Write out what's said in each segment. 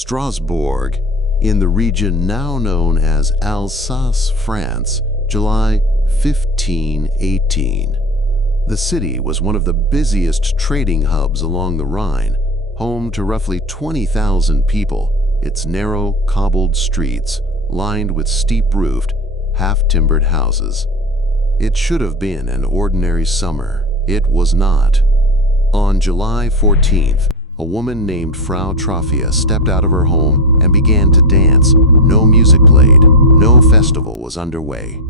Strasbourg, in the region now known as Alsace, France, July 1518. The city was one of the busiest trading hubs along the Rhine, home to roughly 20,000 people, its narrow, cobbled streets lined with steep-roofed, half-timbered houses. It should have been an ordinary summer. It was not. On July 14th, a woman named Frau Trophia stepped out of her home and began to dance. No music played, no festival was underway.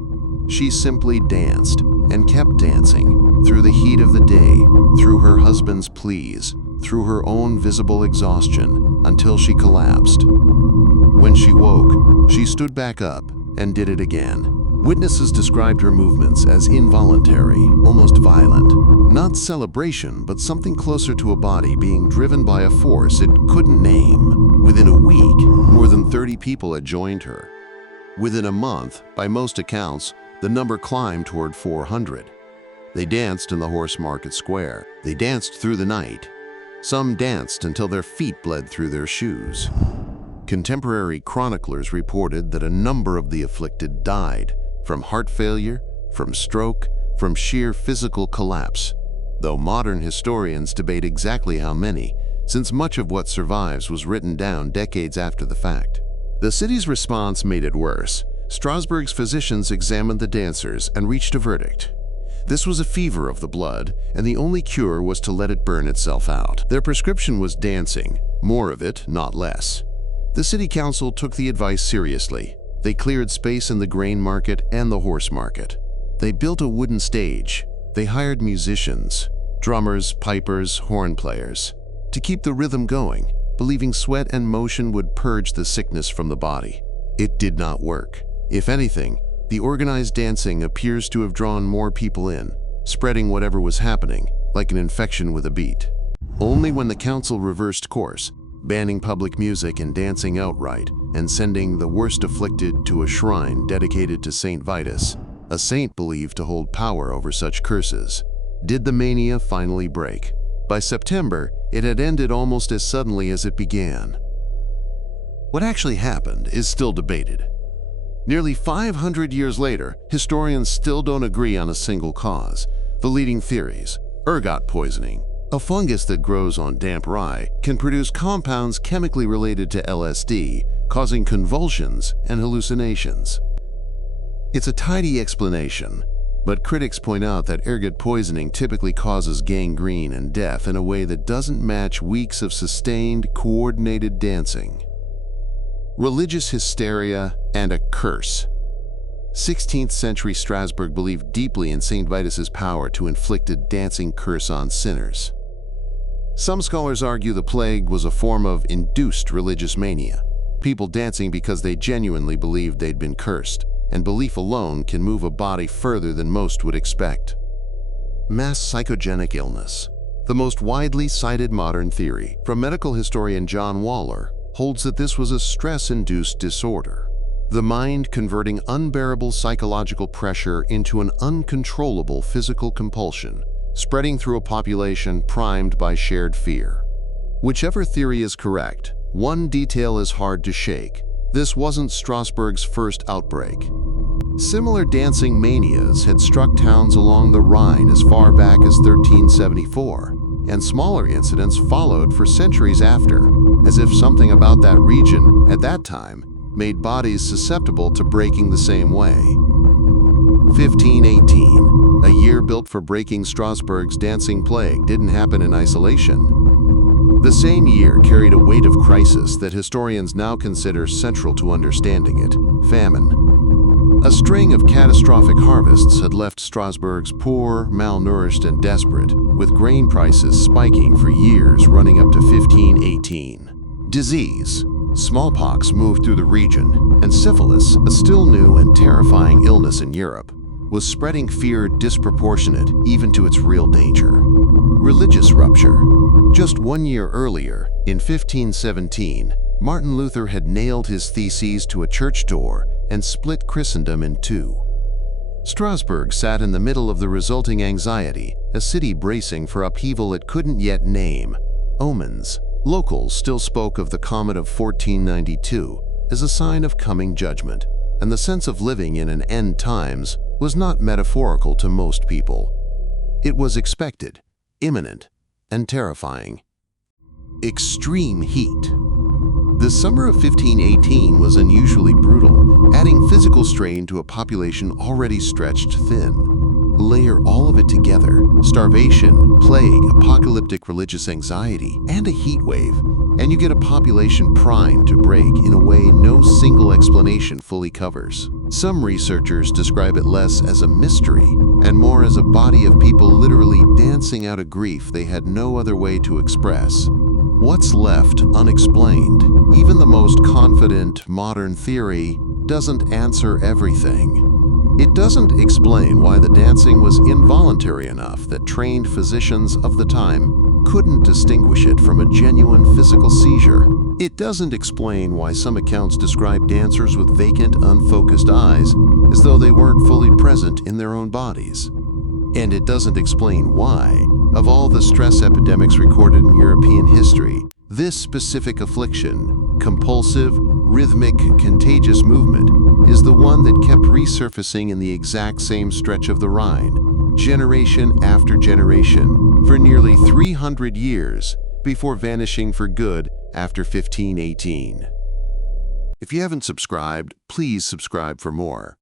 She simply danced and kept dancing through the heat of the day, through her husband's pleas, through her own visible exhaustion, until she collapsed. When she woke, she stood back up and did it again. Witnesses described her movements as involuntary, almost violent. Not celebration, but something closer to a body being driven by a force it couldn't name. Within a week, more than 30 people had joined her. Within a month, by most accounts, the number climbed toward 400. They danced in the Horse Market Square. They danced through the night. Some danced until their feet bled through their shoes. Contemporary chroniclers reported that a number of the afflicted died from heart failure, from stroke, from sheer physical collapse, though modern historians debate exactly how many, since much of what survives was written down decades after the fact. The city's response made it worse. Strasbourg's physicians examined the dancers and reached a verdict. This was a fever of the blood, and the only cure was to let it burn itself out. Their prescription was dancing, more of it, not less. The city council took the advice seriously. They cleared space in the grain market and the horse market. They built a wooden stage. They hired musicians, drummers, pipers, horn players, to keep the rhythm going, believing sweat and motion would purge the sickness from the body. It did not work. If anything, the organized dancing appears to have drawn more people in, spreading whatever was happening, like an infection with a beat. Only when the council reversed course, banning public music and dancing outright, and sending the worst afflicted to a shrine dedicated to Saint Vitus, a saint believed to hold power over such curses, did the mania finally break. By September, it had ended almost as suddenly as it began. What actually happened is still debated. Nearly 500 years later, historians still don't agree on a single cause. The leading theories: ergot poisoning, a fungus that grows on damp rye, can produce compounds chemically related to LSD, causing convulsions and hallucinations. It's a tidy explanation, but critics point out that ergot poisoning typically causes gangrene and death in a way that doesn't match weeks of sustained, coordinated dancing. Religious hysteria and a curse. 16th century Strasbourg believed deeply in Saint Vitus's power to inflict a dancing curse on sinners. Some scholars argue the plague was a form of induced religious mania, people dancing because they genuinely believed they'd been cursed, and belief alone can move a body further than most would expect. Mass psychogenic illness. The most widely cited modern theory, from medical historian John Waller, holds that this was a stress-induced disorder, the mind converting unbearable psychological pressure into an uncontrollable physical compulsion, spreading through a population primed by shared fear. Whichever theory is correct, one detail is hard to shake. This wasn't Strasbourg's first outbreak. Similar dancing manias had struck towns along the Rhine as far back as 1374, and smaller incidents followed for centuries after, as if something about that region, at that time, made bodies susceptible to breaking the same way. 1518, a year built for breaking Strasbourg's dancing plague, didn't happen in isolation. The same year carried a weight of crisis that historians now consider central to understanding it: famine. A string of catastrophic harvests had left Strasbourg's poor, malnourished, and desperate, with grain prices spiking for years running up to 1518. Disease. Smallpox moved through the region, and syphilis, a still new and terrifying illness in Europe, was spreading fear disproportionate even to its real danger. Religious rupture. Just 1 year earlier, in 1517, Martin Luther had nailed his theses to a church door and split Christendom in two. Strasbourg sat in the middle of the resulting anxiety, a city bracing for upheaval it couldn't yet name. Omens, Locals still spoke of the comet of 1492 as a sign of coming judgment, and the sense of living in an end times was not metaphorical to most people. It was expected, imminent, and terrifying. Extreme heat. The summer of 1518 was unusually brutal, adding physical strain to a population already stretched thin. Layer all of it together: starvation, plague, apocalyptic religious anxiety, and a heat wave, and you get a population primed to break in a way no single explanation fully covers. Some researchers describe it less as a mystery and more as a body of people literally dancing out a grief they had no other way to express. What's left unexplained? Even the most confident modern theory doesn't answer everything. It doesn't explain why the dancing was involuntary enough that trained physicians of the time couldn't distinguish it from a genuine physical seizure. It doesn't explain why some accounts describe dancers with vacant, unfocused eyes as though they weren't fully present in their own bodies. And it doesn't explain why, of all the stress epidemics recorded in European history, this specific affliction, compulsive, rhythmic, contagious movement, is the one that kept resurfacing in the exact same stretch of the Rhine, generation after generation, for nearly 300 years, before vanishing for good after 1518. If you haven't subscribed, please subscribe for more.